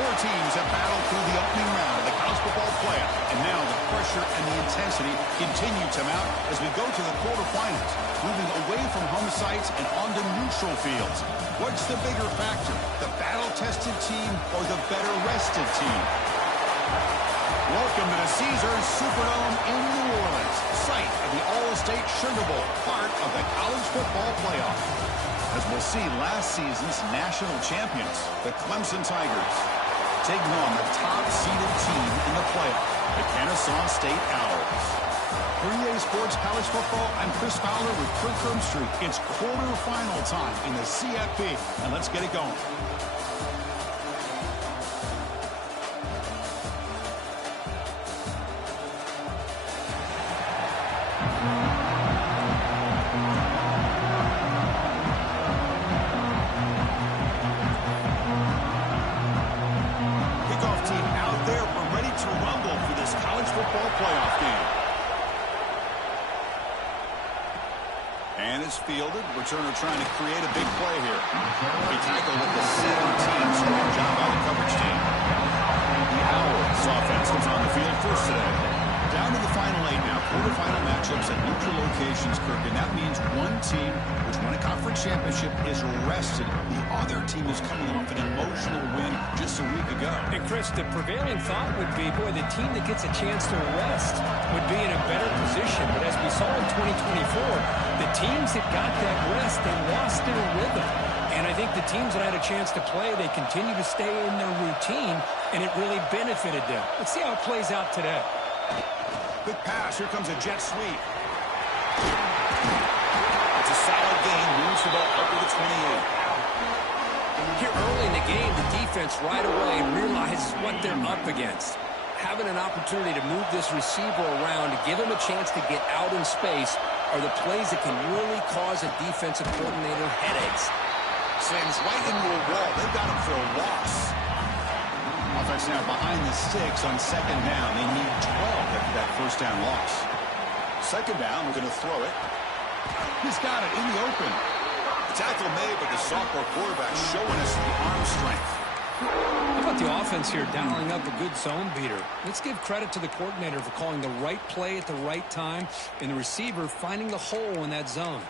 Four teams have battled through the opening round of the college football playoff, and now the pressure and the intensity continue to mount as we go to the quarterfinals, moving away from home sites and onto neutral fields. What's the bigger factor, the battle-tested team or the better-rested team? Welcome to the Caesars Superdome in New Orleans, site of the All-State Sugar Bowl, part of the college football playoff. As we'll see, last season's national champions, the Clemson Tigers, taking on the top-seeded team in the playoff, the Kennesaw State Owls. For EA Sports College Football, I'm Chris Fowler with Kirk Herbstreit. It's quarterfinal time in the CFP, and let's get it going. Fielded. Returner trying to create a big play here. He tackled with the 17. Strong job by the coverage team. The Owls offense comes on the field first today. Down to the final 8 now. Quarterfinal matchups at neutral locations, Kirk. And that means one team which won a conference championship is rested. The other team is coming off an emotional win just a week ago. And Chris, the prevailing thought would be, boy, the team that gets a chance to rest would be in a better position. But as we saw in 2024, the teams that got that rest, they lost their rhythm. And I think the teams that had a chance to play, they continue to stay in their routine, and it really benefited them. Let's see how it plays out today. Quick pass. Here comes a jet sweep. It's a solid gain. Moves the ball up to the 28. Here early in the game, the defense right away realizes what they're up against. Having an opportunity to move this receiver around, to give him a chance to get out in space, are the plays that can really cause a defensive coordinator headaches. Sends right into a wall. They've got him for a loss. Offense now behind the sticks on second down. They need 12 after that first down loss. Second down, we're going to throw it. He's got it in the open. The tackle made, but the sophomore quarterback showing us the arm strength. How about the offense here dialing up a good zone beater? Let's give credit to the coordinator for calling the right play at the right time and the receiver finding the hole in that zone.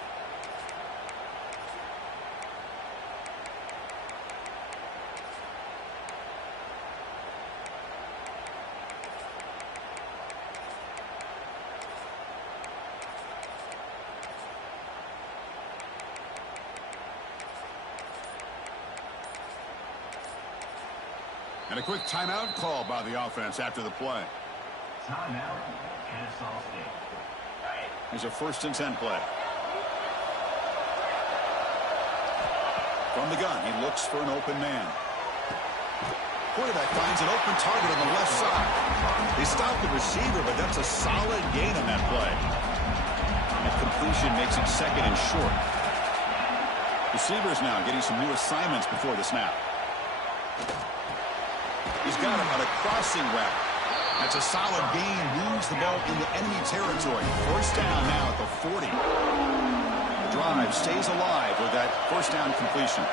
And a quick timeout call by the offense after the play. Timeout, Kennesaw State. Here's a 1st and 10 play. From the gun, he looks for an open man. Quarterback finds an open target on the left side. They stop the receiver, but that's a solid gain on that play. And completion makes it 2nd and short. Receivers now getting some new assignments before the snap. He's got him on a crossing route. That's a solid gain. Moves the ball into enemy territory. First down now at the 40. The drive stays alive with that first down completion.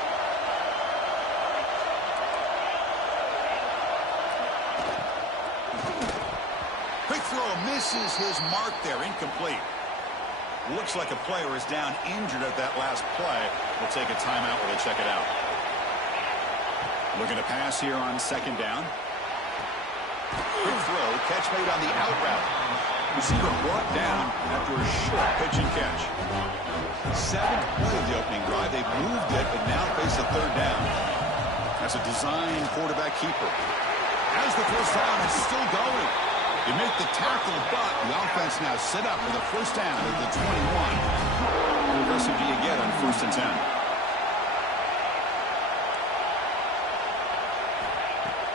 Quick throw misses his mark there. Incomplete. Looks like a player is down injured at that last play. We'll take a timeout while they check it out. Looking to pass here on second down. Quick throw, catch made on the out route. Receiver brought down after a short pitch and catch. 7th play of the opening drive. They've moved it, but now face a 3rd down. That's a design quarterback keeper. As the first down is still going. They make the tackle, but the offense now set up for the first down at the 21. How aggressive do you get on 1st and 10?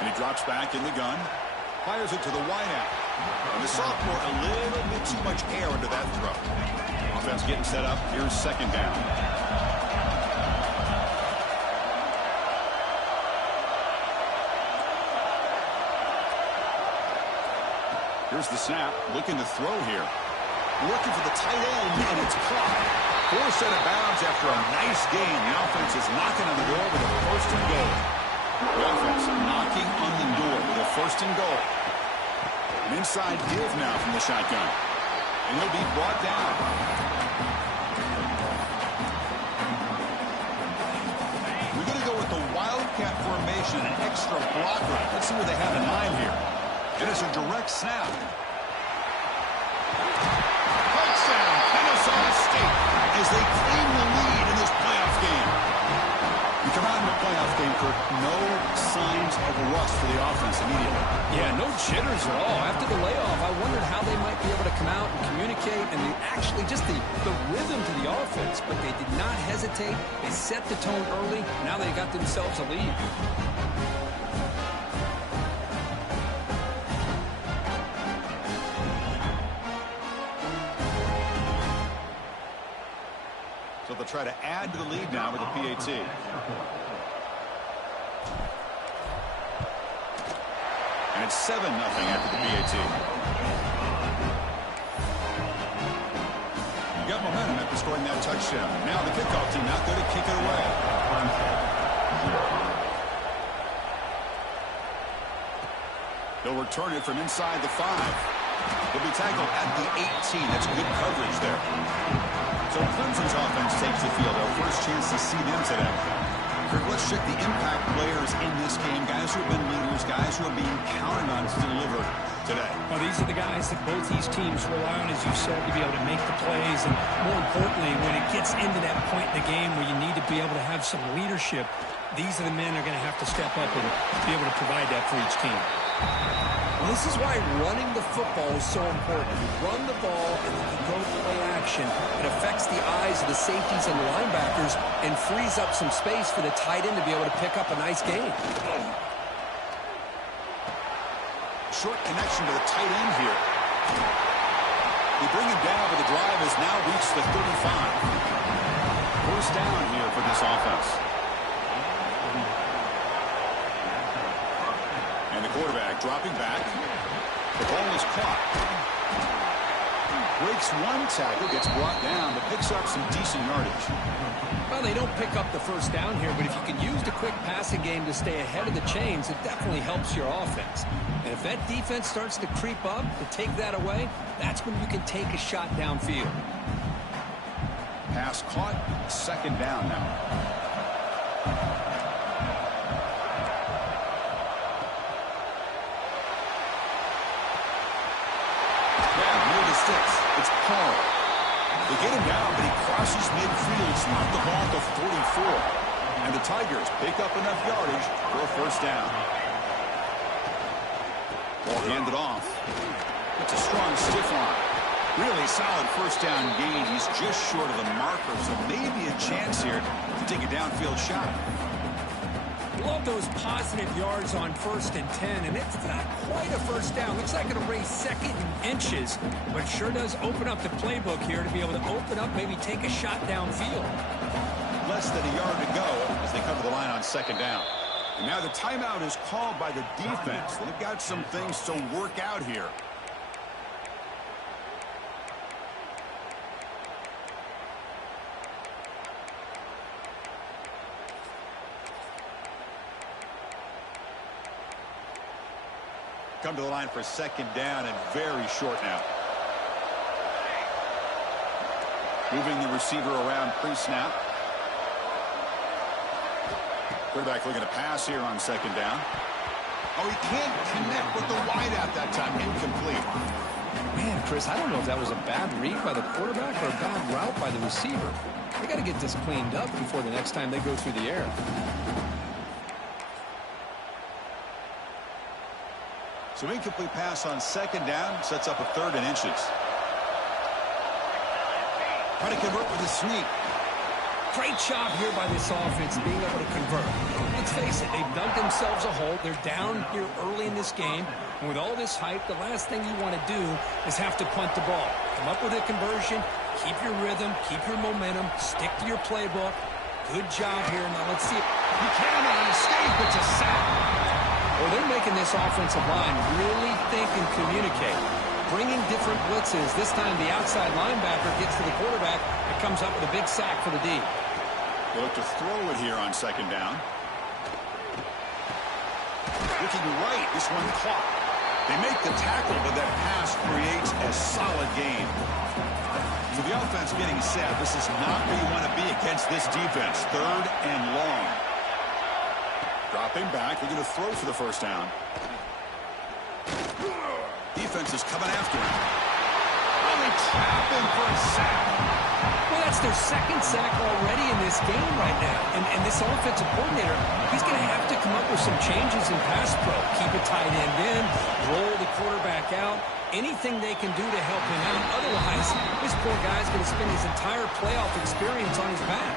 And he drops back in the gun. Fires it to the wideout. And the sophomore, a little bit too much air under that throw. Offense getting set up. Here's second down. Here's the snap. Looking to throw here. Looking for the tight end, and it's caught. Forced out of bounds after a nice gain. The offense is knocking on the door with a 1st and goal. The offense knocking first and goal. An inside give now from the shotgun. And he'll be brought down. We're going to go with the wildcat formation, an extra blocker. Let's see what they have in mind here. It is a direct snap. Touchdown, Kennesaw State, as they claim the lead in this playoff game. You come out in the playoff game, Kirk, no signs of rust for the offense immediately. Yeah, no jitters at all. After the layoff, I wondered how they might be able to come out and communicate and actually just the rhythm to the offense, but they did not hesitate. They set the tone early. Now they got themselves a lead. So they'll try to add to the lead now with the PAT. And it's 7-0 after the PAT. You got momentum after scoring that touchdown. Now the kickoff team out there to kick it away. They'll return it from inside the 5. He'll be tackled at the 18. That's good coverage there. So Clemson's offense takes the field. Our first chance to see them today. Kirk, let's check the impact players in this game. Guys who have been leaders, guys who are being counted on to deliver today. Well, these are the guys that both these teams rely on, as you said, to be able to make the plays. And more importantly, when it gets into that point in the game where you need to be able to have some leadership, these are the men that are going to have to step up and be able to provide that for each team. Well, this is why running the football is so important. You run the ball and then you go play action. It affects the eyes of the safeties and the linebackers and frees up some space for the tight end to be able to pick up a nice gain. Short connection to the tight end here. They bring him down, but the drive has now reached the 35. First down here for this offense. And the quarterback dropping back. The ball is caught. Breaks one tackle, gets brought down, but picks up some decent yardage. Well, they don't pick up the first down here, but if you can use the quick passing game to stay ahead of the chains, it definitely helps your offense. And if that defense starts to creep up, to take that away, that's when you can take a shot downfield. Pass caught, second down now. Sticks. It's Paul. They get him down, but he crosses midfield, snap the ball to 44. And the Tigers pick up enough yardage for a first down. Ball handed off. It's a strong stiff arm. Really solid first down gain. He's just short of the marker, so maybe a chance here to take a downfield shot. Love those positive yards on 1st and 10, and it's not quite a first down. Looks like it'll raise second in inches, but sure does open up the playbook here to be able to open up, maybe take a shot downfield. Less than a yard to go as they cover the line on second down. And now the timeout is called by the defense. They've got some things to work out here. Come to the line for second down and very short now. Moving the receiver around pre-snap. Quarterback looking to pass here on second down. Oh, he can't connect with the wideout that time. Incomplete. Man, Chris, I don't know if that was a bad read by the quarterback or a bad route by the receiver. They got to get this cleaned up before the next time they go through the air. So incomplete pass on second down sets up a third and inches. Trying to convert with a sneak. Great job here by this offense being able to convert. Let's face it, they've dug themselves a hole. They're down here early in this game. And with all this hype, the last thing you want to do is have to punt the ball. Come up with a conversion, keep your rhythm, keep your momentum, stick to your playbook. Good job here. Now let's see. Buchanan on escape. It's a sack. Well, they're making this offensive line really think and communicate. Bringing different blitzes. This time the outside linebacker gets to the quarterback and comes up with a big sack for the D. They look to throw it here on second down. looking right. This one caught. They make the tackle, but that pass creates a solid gain. So the offense getting set. This is not where you want to be against this defense. 3rd and long. Dropping back. They're going to throw for the first down. Defense is coming after him. Only trap him for a sack. Well, that's their 2nd sack already in this game right now. And this offensive coordinator, he's going to have to come up with some changes in pass pro. Keep a tight end in, roll the quarterback out, anything they can do to help him out. Otherwise, this poor guy's going to spend his entire playoff experience on his back.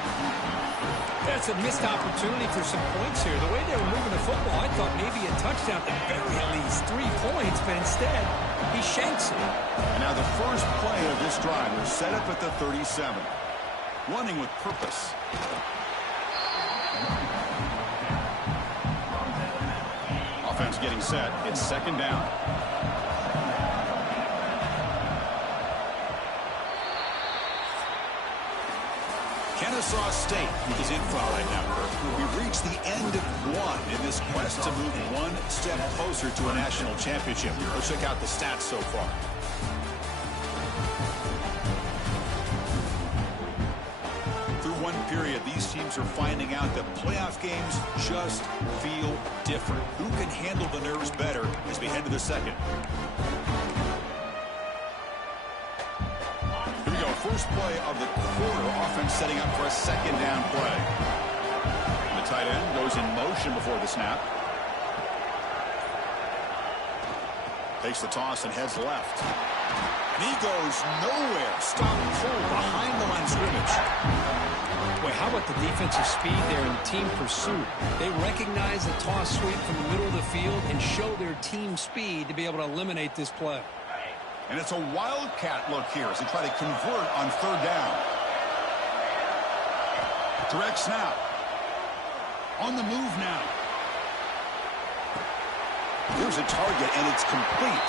That's a missed opportunity for some points here. The way they were moving the football, I thought maybe a touchdown at the very least, 3 points, but instead, he shanks it. And now the first play of this drive was set up at the 37. Running with purpose. Offense getting set. It's 2nd down. Kennesaw State is in front right now, Kirk. We've reached the end of 1 in this quest to move 1 step closer to a national championship. Let's check out the stats so far. Through 1 period, these teams are finding out that playoff games just feel different. Who can handle the nerves better as we head to the 2nd? First play of the quarter, offense setting up for a 2nd down play. The tight end goes in motion before the snap. Takes the toss and heads left. And he goes nowhere. Stopped cold behind the line of scrimmage. Boy, how about the defensive speed there in team pursuit? They recognize the toss sweep from the middle of the field and show their team speed to be able to eliminate this play. And it's a wildcat look here as they try to convert on 3rd down. Direct snap. On the move now. Here's a target, and it's complete.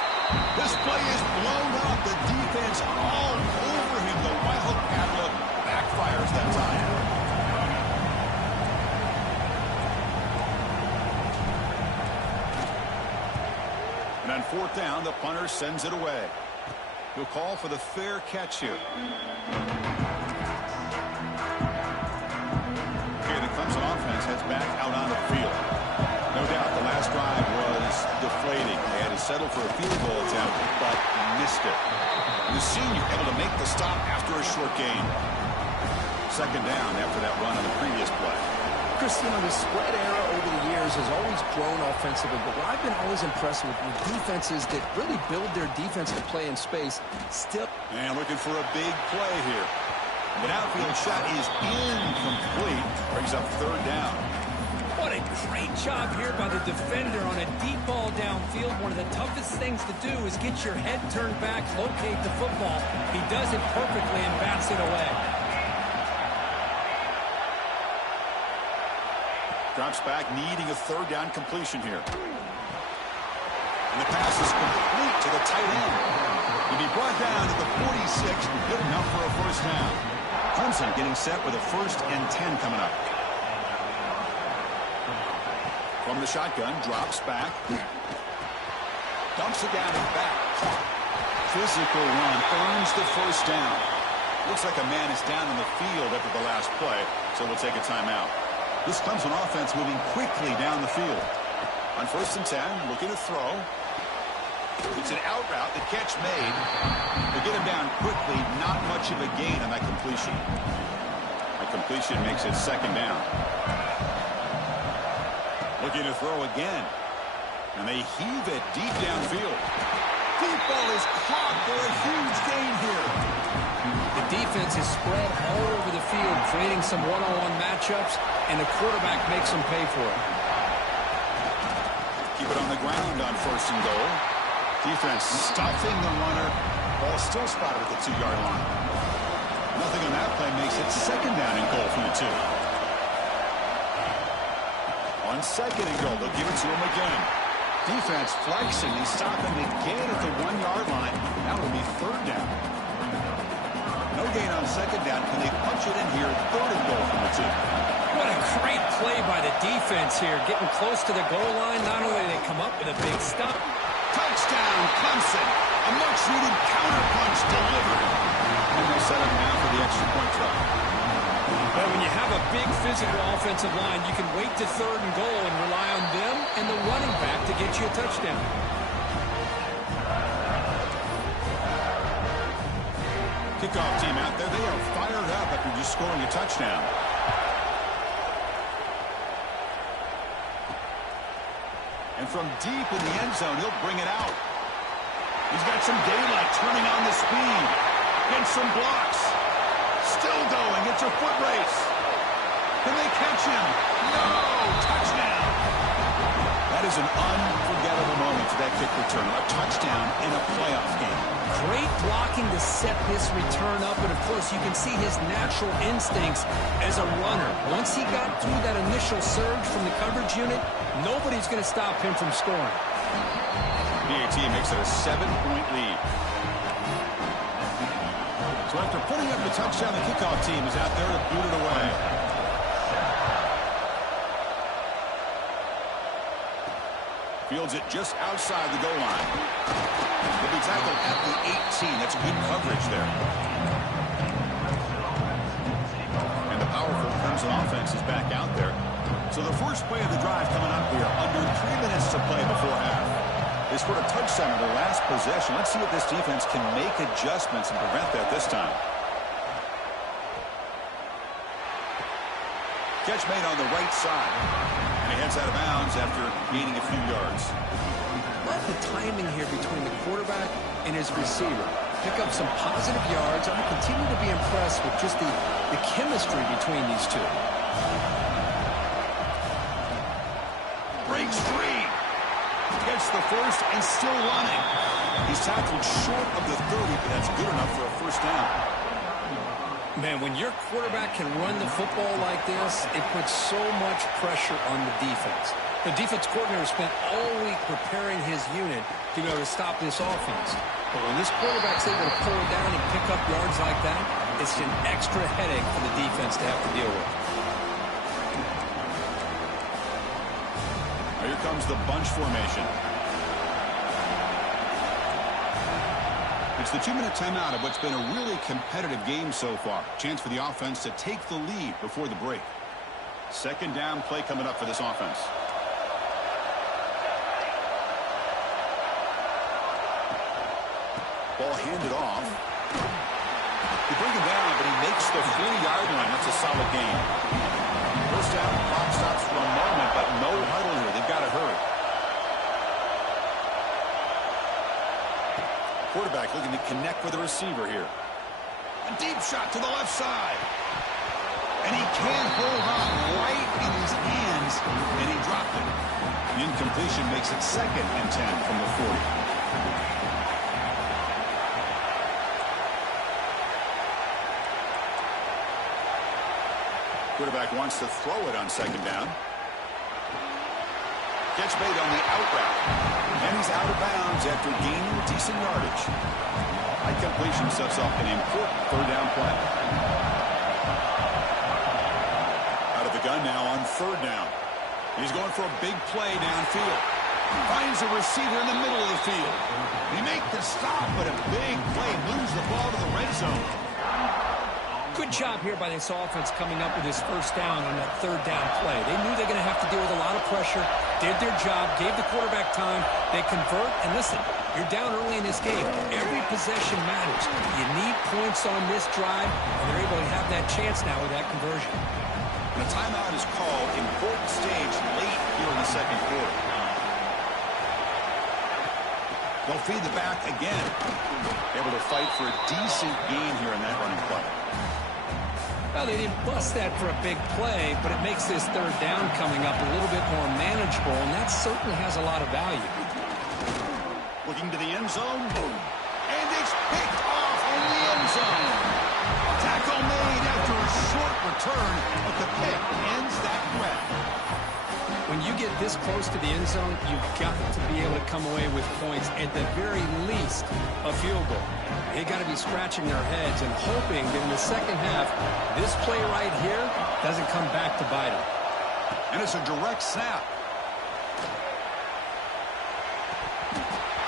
This play is blown up. The defense all over him. The wildcat look backfires that time. And on 4th down, the punter sends it away. He'll call for the fair catch here. Okay, the Clemson offense heads back out on the field. No doubt the last drive was deflating. They had to settle for a field goal attempt, but missed it. And the senior able to make the stop after a short gain. 2nd down after that run on the previous play. Chris, you know, the spread era over the years has always grown offensively, but what I've been always impressed with defenses that really build their defense to play in space still. And looking for a big play here. An outfield shot is incomplete. Brings up 3rd down. What a great job here by the defender on a deep ball downfield. One of the toughest things to do is get your head turned back, locate the football. He does it perfectly and bats it away. Drops back, needing a 3rd down completion here. And the pass is complete to the tight end. He'll be brought down to the 46, good enough for a 1st down. Clemson getting set with a 1st and 10 coming up. From the shotgun, drops back. Dumps it down and back. Caught. Physical run, earns the 1st down. Looks like a man is down in the field after the last play, so we'll take a timeout. This Clemson offense moving quickly down the field. On 1st and 10, looking to throw. It's an out route. The catch made. They get him down quickly. Not much of a gain on that completion. That completion makes it 2nd down. Looking to throw again. And they heave it deep downfield. Deep ball is caught for a huge gain here. The defense is spread all over the field, creating some one-on-one matchups, and the quarterback makes them pay for it. Keep it on the ground on 1st and goal. Defense stuffing the runner. Ball still spotted at the 2-yard line. Nothing on that play makes it 2nd down and goal from the 2. On 2nd and goal, they'll give it to him again. Defense flexing and stopping again at the 1-yard line. That will be 3rd down. No gain on 2nd down. Can they punch it in here? 3rd and goal from the 2. What a great play by the defense here. Getting close to the goal line, not only do they come up with a big stop. Touchdown, Clemson. A much-needed counterpunch delivered. And they set up now for the extra point try. But when you have a big physical offensive line, you can wait to third and goal and rely on them and the running back to get you a touchdown. Kickoff team out there, they are fired up after just scoring a touchdown. And from deep in the end zone, he'll bring it out. He's got some daylight, turning on the speed. Gets some blocks. Still going. It's a foot race. Can they catch him? No! Touchdown! That is an unforgettable moment for that kick return. A touchdown in a playoff game. Great blocking to set this return up, and of course you can see his natural instincts as a runner. Once he got through that initial surge from the coverage unit, nobody's going to stop him from scoring. PAT makes it a 7-point lead. So after putting up the touchdown, the kickoff team is out there to boot it away. Fields it just outside the goal line. He'll be tackled at the 18. That's good coverage there. And the powerful Clemson offense is back out there. So the first play of the drive coming up here. Under 3 minutes to play before half. They scored a touchdown in their last possession. Let's see if this defense can make adjustments and prevent that this time. Catch made on the right side. And he heads out of bounds after gaining a few yards. Love the timing here between the quarterback and his receiver. Pick up some positive yards. I continue to be impressed with just the chemistry between these two. Breaks free. Gets the first and still running. He's tackled short of the 30, but that's good enough for a first down. Man, when your quarterback can run the football like this, it puts so much pressure on the defense. The defense coordinator spent all week preparing his unit to be able to stop this offense. But when this quarterback's able to pull it down and pick up yards like that, it's an extra headache for the defense to have to deal with. Here comes the bunch formation. It's the 2-minute timeout of what's been a really competitive game so far. Chance for the offense to take the lead before the break. Second down play coming up for this offense. Ball handed off. They bring him down, but he makes the 40-yard line. That's a solid gain. First down, clock stops for a moment, but no huddle here. They've got to hurry. Quarterback looking to connect with the receiver here. A deep shot to the left side. And he can't hold on right in his hands, and he dropped it. The incompletion makes it 2nd and 10 from the 40. Quarterback wants to throw it on 2nd down. Catch made on the out route. And he's out of bounds after gaining decent yardage. High completion sets up an important 3rd down play. Out of the gun now on 3rd down. He's going for a big play downfield. Finds a receiver in the middle of the field. He makes the stop, but a big play moves the ball to the red zone. Good job here by this offense coming up with his first down on that 3rd down play. They knew they were going to have to deal with a lot of pressure, did their job, gave the quarterback time. They convert, and listen, you're down early in this game. Every possession matters. You need points on this drive, and they're able to have that chance now with that conversion. And a timeout is called. Important stage late here in the 2nd quarter. They'll feed the back again. Able to fight for a decent gain here in that running play. Well, they didn't bust that for a big play, but it makes this 3rd down coming up a little bit more manageable, and that certainly has a lot of value. Looking to the end zone. And it's picked off in the end zone. Tackle made after a short return, but the pick ends that threat. When you get this close to the end zone, you've got to be able to come away with points, at the very least, a field goal. They got to be scratching their heads and hoping that in the second half, this play right here doesn't come back to bite them. And it's a direct snap.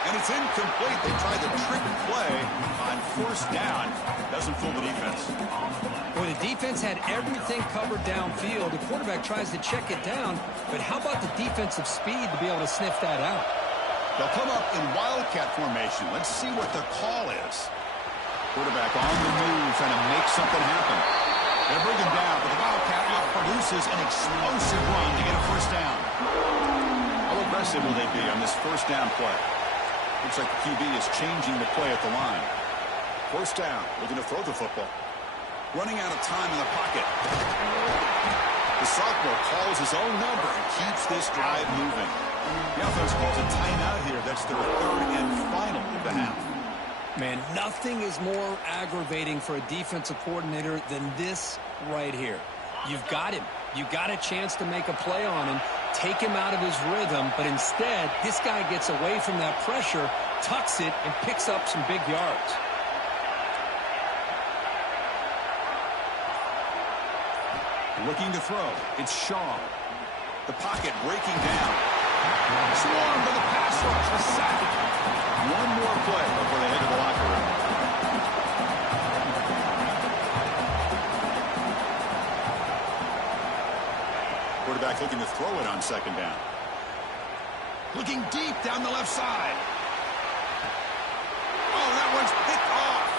And it's incomplete. They tried the trick play on first down. Doesn't fool the defense. Boy, the defense had everything covered downfield. The quarterback tries to check it down, but how about the defensive speed to be able to sniff that out? They'll come up in wildcat formation. Let's see what the call is. Quarterback on the move, trying to make something happen. They'll bring him down, but the wildcat look produces an explosive run to get a first down. How aggressive will they be on this first down play? Looks like the QB is changing the play at the line. First down, looking to throw the football. Running out of time in the pocket. The sophomore calls his own number and keeps this drive moving. The offense calls a timeout here. That's their third and final of the half. Man, nothing is more aggravating for a defensive coordinator than this right here. You've got him. You've got a chance to make a play on him, take him out of his rhythm, but instead, this guy gets away from that pressure, tucks it, and picks up some big yards. Looking to throw. It's Shaw. The pocket breaking down. Swarm to the pass rush. A sack. One more play before they head to the locker room. Quarterback looking to throw it on second down. Looking deep down the left side. Oh, that one's picked off.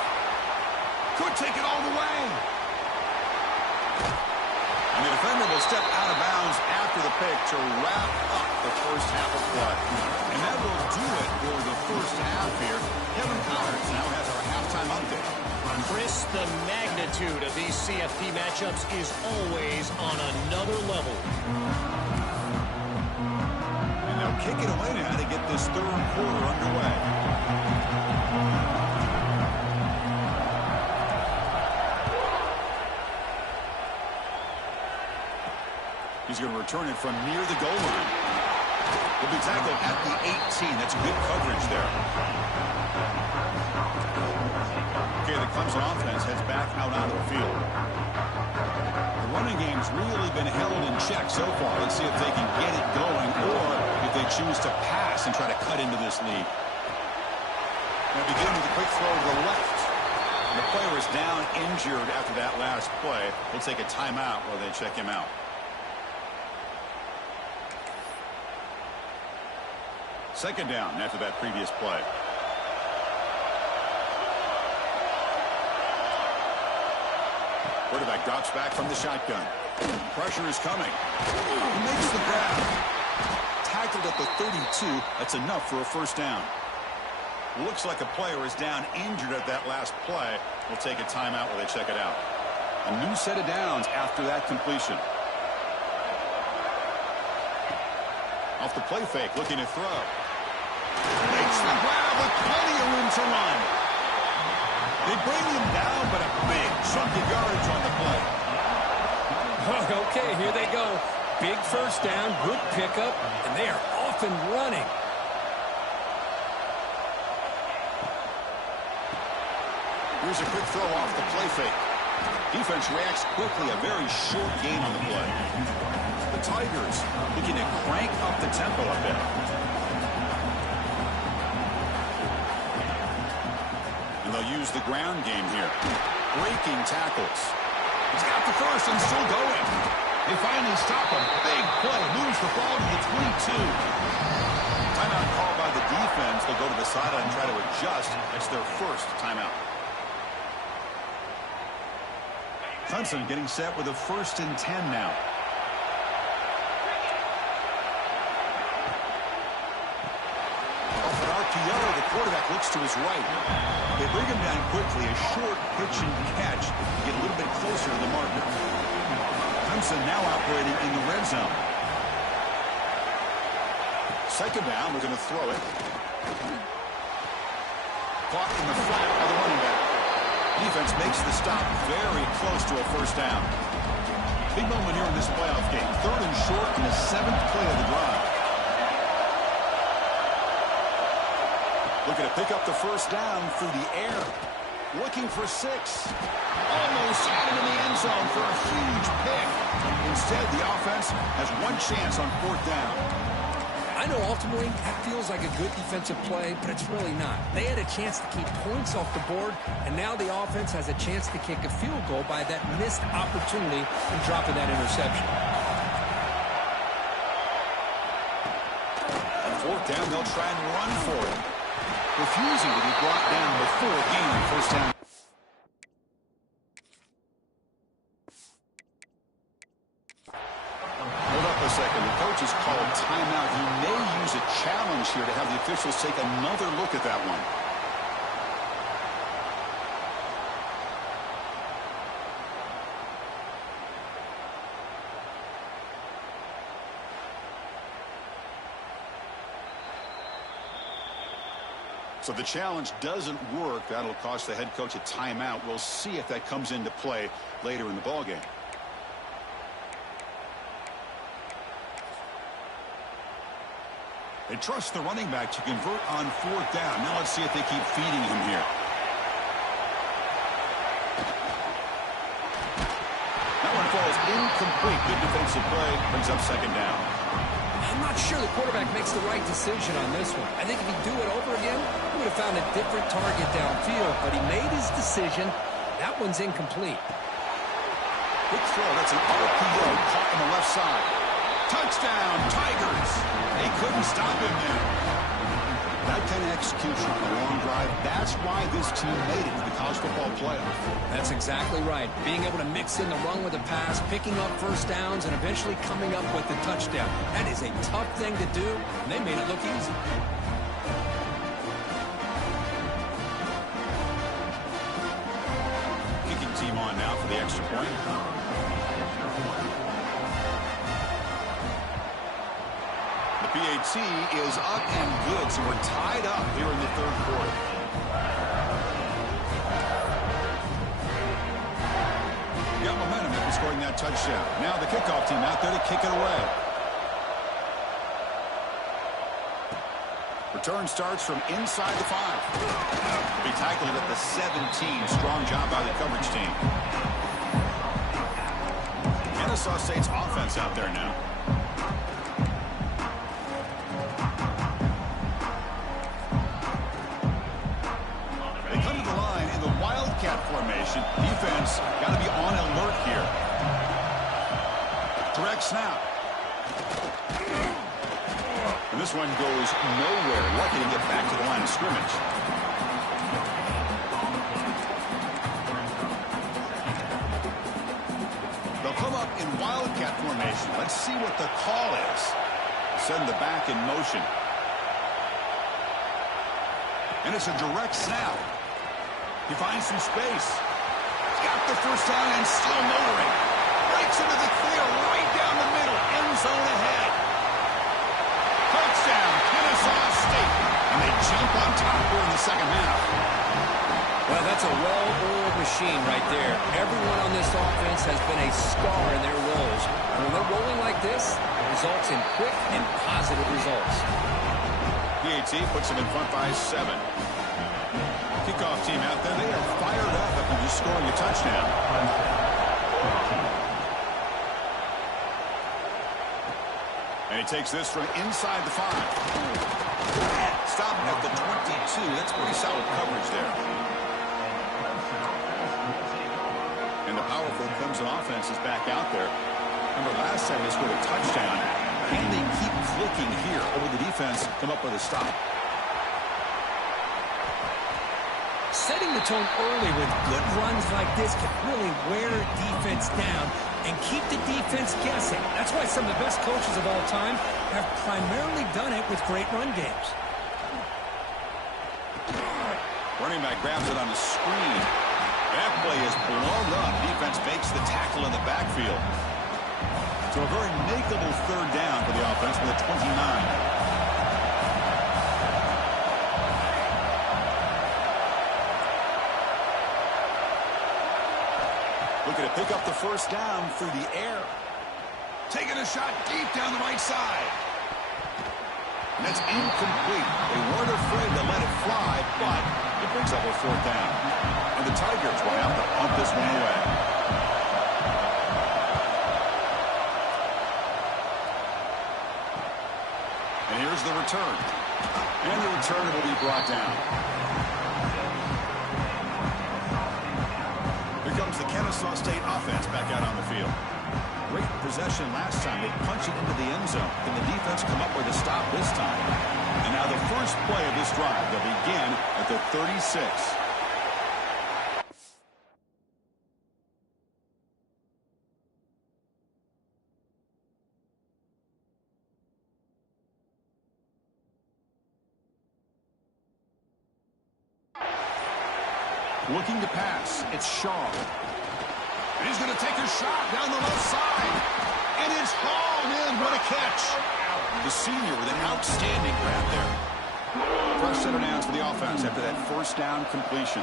Could take it all the way. And the defender will step out of bounds after the pick to wrap up the first half of play. And that will do it for the first half here. Kevin Collins now has our halftime update. Chris, the magnitude of these CFP matchups is always on another level. And they'll kick it away now to get this third quarter underway. He's going to return it from near the goal line. He'll be tackled at the 18. That's good coverage there. Okay, the Clemson offense heads back out onto the field. The running game's really been held in check so far. Let's see if they can get it going or if they choose to pass and try to cut into this lead. Now begin with a quick throw to the left. The player is down injured after that last play. We'll take a timeout while they check him out. Second down after that previous play. Quarterback drops back from the shotgun. Pressure is coming. He makes the grab. Tackled at the 32. That's enough for a first down. Looks like a player is down injured at that last play. We'll take a timeout while they check it out. A new set of downs after that completion. Off the play fake, looking to throw. Makes the grab with plenty of room to run. They bring him down, but a big chunk of yardage on the play. Okay, here they go. Big first down, good pickup, and they are off and running. Here's a quick throw off the play fake. Defense reacts quickly, a very short gain on the play. The Tigers looking to crank up the tempo a bit. And they'll use the ground game here. Breaking tackles. He's got the first and still going. They finally stop him. Big play. Moves the ball to the 22. Timeout called by the defense. They'll go to the sideline and try to adjust. It's their first timeout. Clemson getting set with a 1st and 10 now. Off an RPO, the quarterback looks to his right. They bring him down quickly, a short pitch and catch to get a little bit closer to the marker. Clemson now operating in the red zone. Second down, we're going to throw it. Caught in the flat by the running back. Defense makes the stop very close to a first down. Big moment here in this playoff game. 3rd and short in the 7th play of the drive. Looking to pick up the first down through the air. Looking for 6. Almost got him in the end zone for a huge pick. Instead, the offense has one chance on 4th down. I know ultimately that feels like a good defensive play, but it's really not. They had a chance to keep points off the board, and now the offense has a chance to kick a field goal by that missed opportunity and dropping that interception. On 4th down, they'll try and run for it. Refusing to be brought down before gaining 1st down. Hold up a second. The coach has called timeout. He may use a challenge here to have the officials take another look at that one. So the challenge doesn't work. That'll cost the head coach a timeout. We'll see if that comes into play later in the ballgame. They trust the running back to convert on 4th down. Now let's see if they keep feeding him here. That one falls incomplete. Good defensive play. Brings up 2nd down. I'm not sure the quarterback makes the right decision on this one. I think if he'd do it over again, he would have found a different target downfield, but he made his decision. That one's incomplete. Big throw. That's an RPO caught on the left side. Touchdown, Tigers. They couldn't stop him there. That kind of execution on a long drive, that's why this team made it to the college football playoff. That's exactly right. Being able to mix in the run with the pass, picking up 1st downs, and eventually coming up with the touchdown. That is a tough thing to do, and they made it look easy. Kicking team on now for the extra point. PAT is up and good, so we're tied up here in the 3rd quarter. Got momentum after scoring that touchdown. Now the kickoff team out there to kick it away. Return starts from inside the 5. Be tackled at the 17. Strong job by the coverage team. Kennesaw State's offense out there now. Formation. Defense got to be on alert here. Direct snap. And this one goes nowhere. Lucky to get back to the line of scrimmage. They'll come up in wildcat formation. Let's see what the call is. Send the back in motion. And it's a direct snap. He finds some space. He's got the 1st down and still motoring. Breaks into the clear right down the middle. End zone ahead. Touchdown, Kennesaw State. And they jump on top here in the 2nd half. Well, that's a well-oiled machine right there. Everyone on this offense has been a star in their roles. And when they're rolling like this, it results in quick and positive results. PAT puts them in front by 7. Kickoff team out there. They are fired up after just scoring a touchdown. And he takes this from inside the 5. Stopping at the 22. That's pretty solid coverage there. And the powerful Clemson offense is back out there. Remember last time they scored a touchdown. Can they keep clicking here over the defense, come up with a stop? Setting the tone early with good runs like this can really wear defense down and keep the defense guessing. That's why some of the best coaches of all time have primarily done it with great run games. Running back grabs it on the screen. That play is blown up. Defense makes the tackle in the backfield. So a very makeable 3rd down for the offense with a 29. Looking to pick up the first down through the air. Taking a shot deep down the right side. And that's incomplete. They weren't afraid to let it fly, but it brings up a fourth down. And the Tigers will have to punt this one away. And here's the return. And the return will be brought down. Here comes the Kennesaw State offense back out on the field. Great possession last time. They punch it into the end zone. Can the defense come up with a stop this time? And now the first play of this drive. They'll begin at the 36. Looking to pass. It's Shaw. And he's going to take a shot down the left side. And it's hauled in. What a catch. The senior with an outstanding grab there. Fresh set of downs for the offense after that first down completion.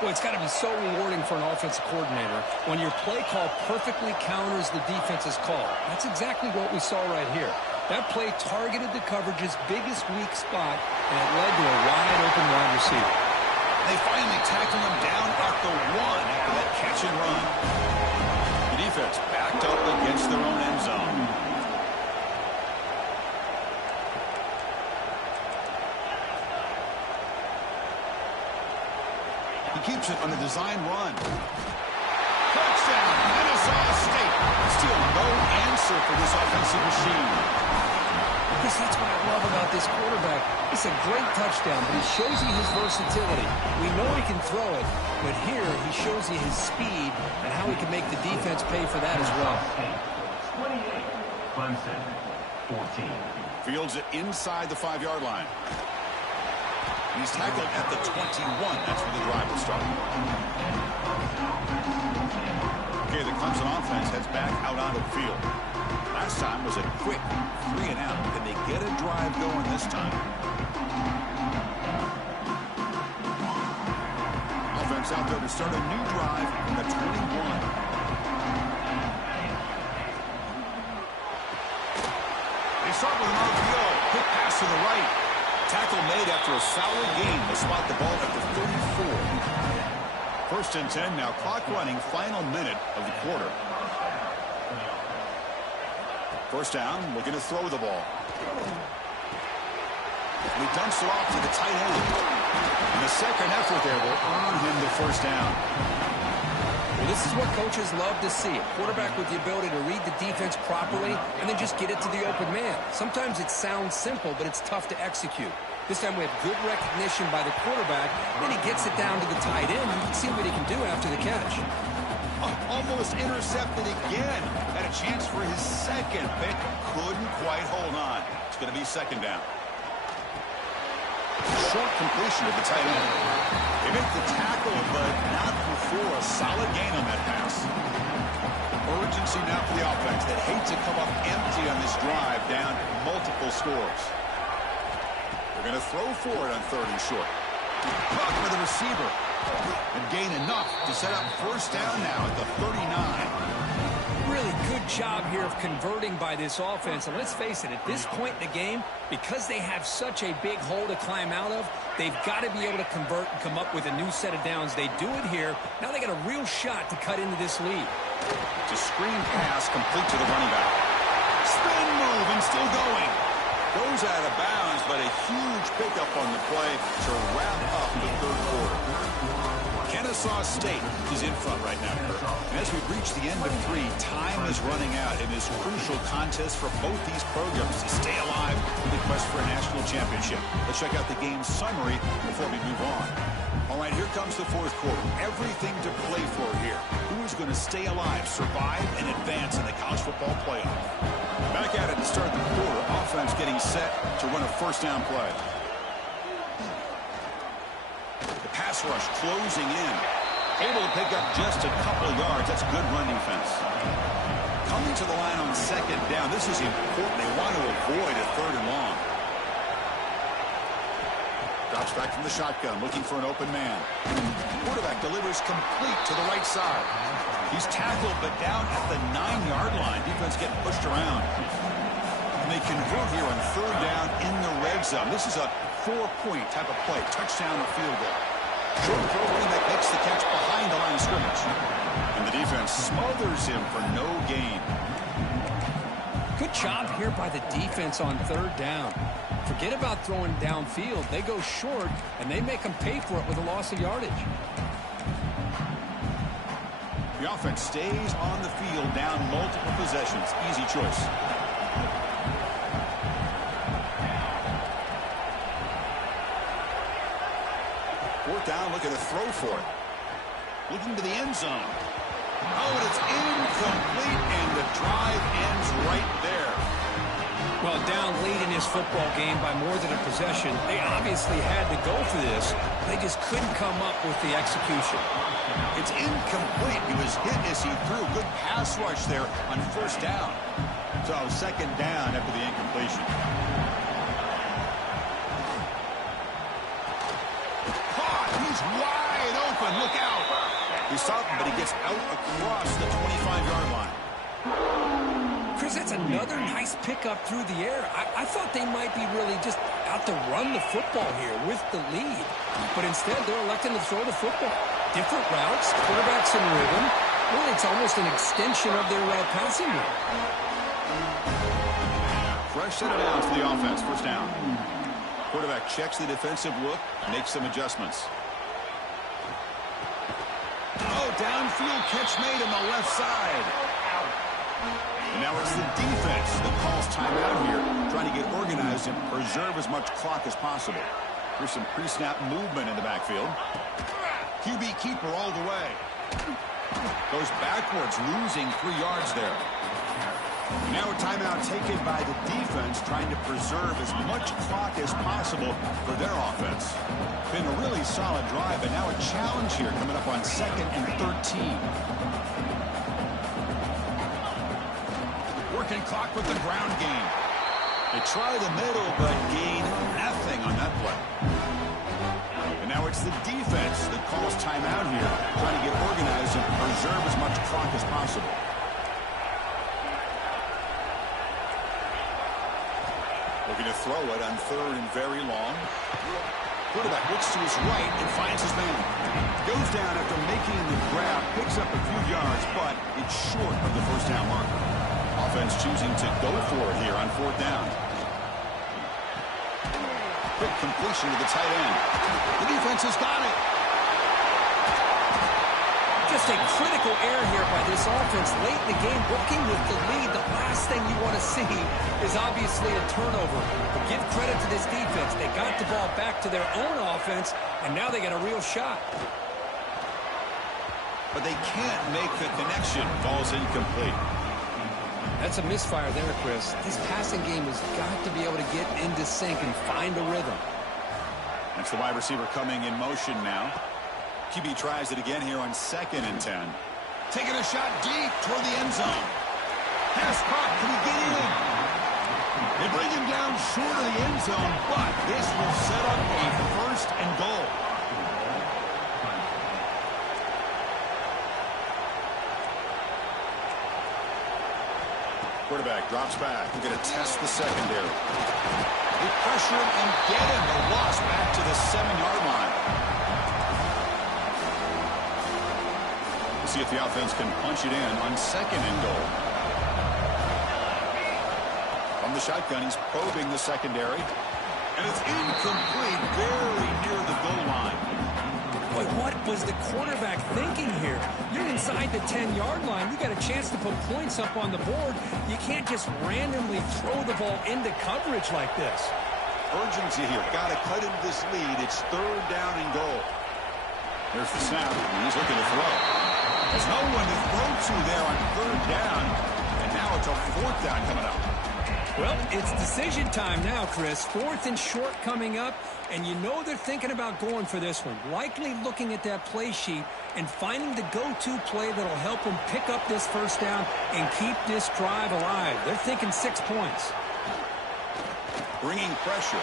Well, it's got to be so rewarding for an offensive coordinator when your play call perfectly counters the defense's call. That's exactly what we saw right here. That play targeted the coverage's biggest weak spot, and it led to a wide-open wide receiver. They finally tackled him down at the one after that catch and run. The defense backed up against their own end zone. He keeps it on the design run. Touchdown, Kennesaw State. Still no answer for this offensive machine. Because that's what I love about this quarterback. It's a great touchdown, but he shows you his versatility. We know he can throw it, but here he shows you his speed and how he can make the defense pay for that as well. 28, Clemson, 14. Fields it inside the 5-yard line. He's tackled at the 21. That's where the drive will start. Okay, the Clemson offense heads back out onto the field. Last time was a quick 3 and out. Can they get a drive going this time? Offense out there to start a new drive from the 21. They start with an RPO. Quick pass to the right. Tackle made after a solid gain. They'll spot the ball at the 34. First and 10 now. Clock running. Final minute of the quarter. First down, looking to throw the ball. And he dumps it off to the tight end. And the second effort there will earn him the first down. Well, this is what coaches love to see. A quarterback with the ability to read the defense properly and then just get it to the open man. Sometimes it sounds simple, but it's tough to execute. This time we have good recognition by the quarterback. Then he gets it down to the tight end. You can see what he can do after the catch. Almost intercepted again. Had a chance for his second pick. Couldn't quite hold on. It's going to be second down. Short completion of the tight end. They make the tackle, but not before a solid gain on that pass. Urgency now for the offense that hate to come up empty on this drive down multiple scores. They're going to throw for it on 3rd and short. Caught for the receiver. And gain enough to set up first down now at the 39. Really good job here of converting by this offense. And let's face it, at this point in the game, because they have such a big hole to climb out of, they've got to be able to convert and come up with a new set of downs. They do it here. Now they got a real shot to cut into this lead. It's a screen pass complete to the running back. Spin move and still going. Goes out of bounds, but a huge pickup on the play to wrap up the 3rd quarter. Kennesaw State is in front right now, Kirk. And as we reach the end of 3, time is running out in this crucial contest for both these programs to stay alive in the quest for a national championship. Let's check out the game summary before we move on. All right, here comes the 4th quarter. Everything to play for here. Who is going to stay alive, survive, and advance in the college football playoff? Back at it to start the quarter. Offense getting set to run a first down play. The pass rush closing in. Able to pick up just a couple of yards. That's good run defense. Coming to the line on 2nd down. This is important. They want to avoid a 3rd and long. Drops back from the shotgun, looking for an open man. Quarterback delivers complete to the right side. He's tackled, but down at the 9-yard line. Defense getting pushed around. And they convert here on third down in the red zone. This is a 4-point type of play. Touchdown or field goal. Short throw, running back makes the catch behind the line of scrimmage. And the defense smothers him for no gain. Good job here by the defense on third down. Forget about throwing downfield. They go short, and they make them pay for it with a loss of yardage. The offense stays on the field down multiple possessions. Easy choice. Fourth down, looking to throw for it. Looking to the end zone. Oh, and it's incomplete, and the drive ends right there. Well, down late in his football game by more than a possession, they obviously had to go for this. They just couldn't come up with the execution. It's incomplete. He was hit as he threw. Good pass rush there on first down. So second down after the incompletion. Caught. He's wide open. Look out. He stopped him, but he gets out across the 25-yard line. Chris, that's another nice pickup through the air. I thought they might be really just out to run the football here with the lead. But instead, they're electing to throw the football. Different routes, quarterbacks in rhythm. Really, it's almost an extension of their passing game. Fresh set of downs for the offense. First down. Quarterback checks the defensive look, makes some adjustments. Oh, downfield catch made on the left side. And now it's the defense that calls timeout here, trying to get organized and preserve as much clock as possible. Here's some pre-snap movement in the backfield. QB keeper all the way. Goes backwards, losing 3 yards there. Now a timeout taken by the defense, trying to preserve as much clock as possible for their offense. Been a really solid drive, and now a challenge here coming up on 2nd and 13. Working clock with the ground game. They try the middle, but gain nothing on that play. And now it's the defense that calls timeout here, trying to get organized and preserve as much clock as possible. Looking to throw it on third and very long. Quarterback looks to his right and finds his man. Goes down after making the grab, picks up a few yards, but it's short of the first down marker. Offense choosing to go for it here on fourth down. Quick completion to the tight end. The defense has got it. Just a critical error here by this offense late in the game, working with the lead. The last thing you want to see is obviously a turnover. But give credit to this defense. They got the ball back to their own offense, and now they got a real shot. But they can't make the connection. Ball's incomplete. That's a misfire there, Chris. This passing game has got to be able to get into sync and find a rhythm. That's the wide receiver coming in motion now. QB tries it again here on 2nd and 10. Taking a shot deep toward the end zone. Pass caught. Can he get in? They bring him down short of the end zone, but this will set up a 1st and goal. Quarterback drops back. We're going to test the secondary. They pressure him and get him. A loss back to the 7-yard line. We'll see if the offense can punch it in on 2nd and goal. From the shotgun, he's probing the secondary. And it's incomplete, very near the goal line. Boy, what was the quarterback thinking here? You're inside the 10-yard line. You got a chance to put points up on the board. You can't just randomly throw the ball into coverage like this. Urgency here. Got to cut into this lead. It's 3rd down and goal. There's the snap, and he's looking to throw. There's no one to throw to there on 3rd down, and now it's a 4th down coming up. Well, it's decision time now, Chris. 4th and short coming up, and you know they're thinking about going for this one. Likely looking at that play sheet and finding the go-to play that'll help them pick up this first down and keep this drive alive. They're thinking 6 points. Bringing pressure.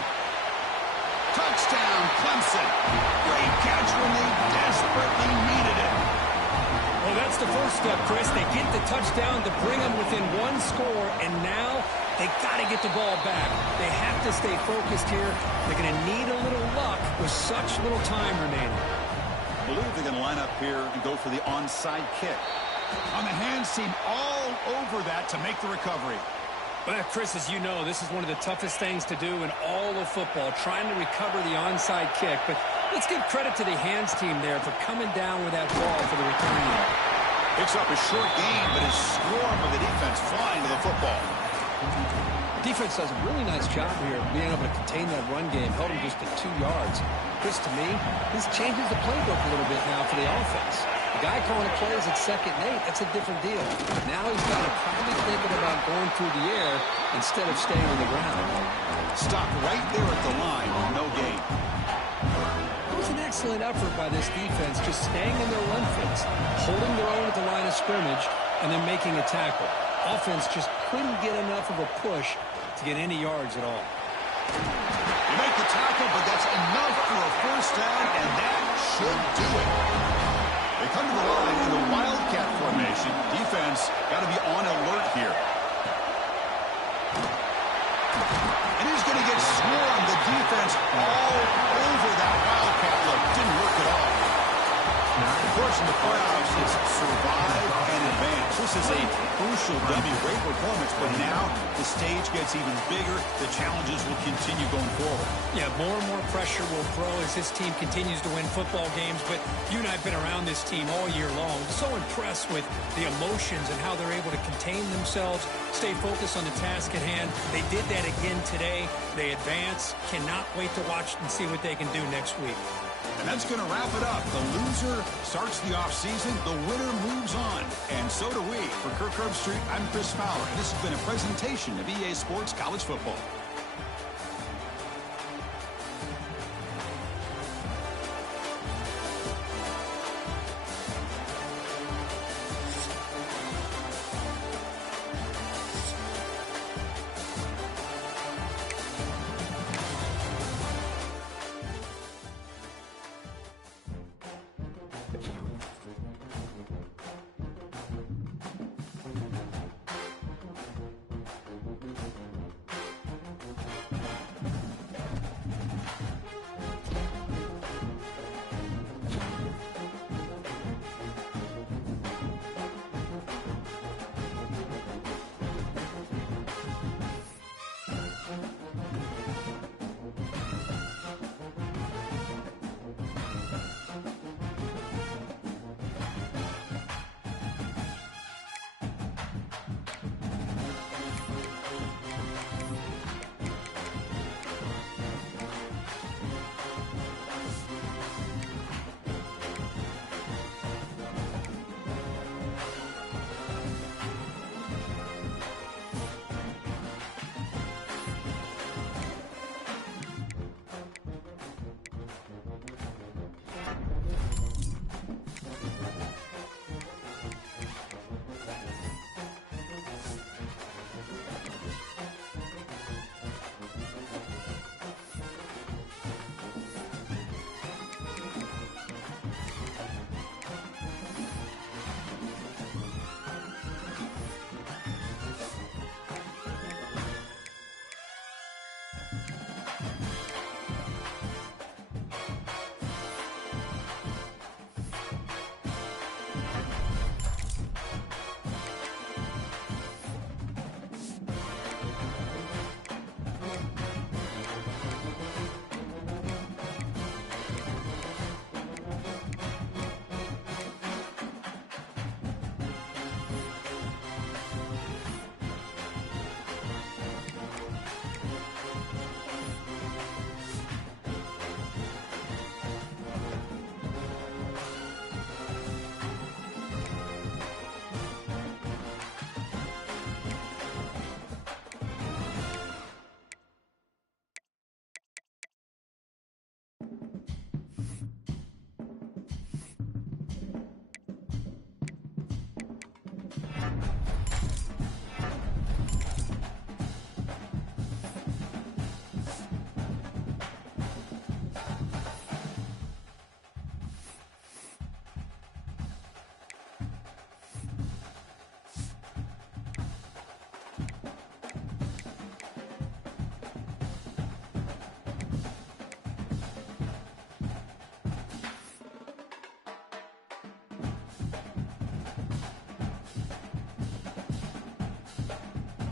Touchdown, Clemson. Great catch when they desperately desperately needed it. Well, that's the first step, Chris. They get the touchdown to bring them within one score, and now they got to get the ball back. They have to stay focused here. They're going to need a little luck with such little time remaining. I believe they're going to line up here and go for the onside kick. On the hands team all over that to make the recovery. Well, Chris, as you know, this is one of the toughest things to do in all of football, trying to recover the onside kick. But let's give credit to the hands team there for coming down with that ball for the return yard. Picks up a short gain, but his swarm of the defense flying to the football. Defense does a really nice job here of being able to contain that run game, held him just to 2 yards. Chris, to me, this changes the playbook a little bit now for the offense. The guy calling the plays at 2nd and 8, that's a different deal. Now he's got to probably thinking about going through the air instead of staying on the ground. Stop right there at the line, no gain. It was an excellent effort by this defense, just staying in their run fits, holding their own at the line of scrimmage, and then making a tackle. Offense just couldn't get enough of a push to get any yards at all. You make the tackle, but that's enough for a first down, and that should do it. They come to the line in the Wildcat formation. Defense got to be on alert here. And he's going to get swarmed. The defense all over that Wildcat look. Didn't work at all. Of course, in the playoffs, it's survive and advance. This is a crucial W. Great performance, but now the stage gets even bigger. The challenges will continue going forward. Yeah, more and more pressure will grow as this team continues to win football games. But you and I have been around this team all year long. So impressed with the emotions and how they're able to contain themselves, stay focused on the task at hand. They did that again today. They advance. Cannot wait to watch and see what they can do next week. And that's going to wrap it up. The loser starts the offseason. The winner moves on. And so do we. For Kirk Herbstreit, I'm Chris Fowler. This has been a presentation of EA Sports College Football.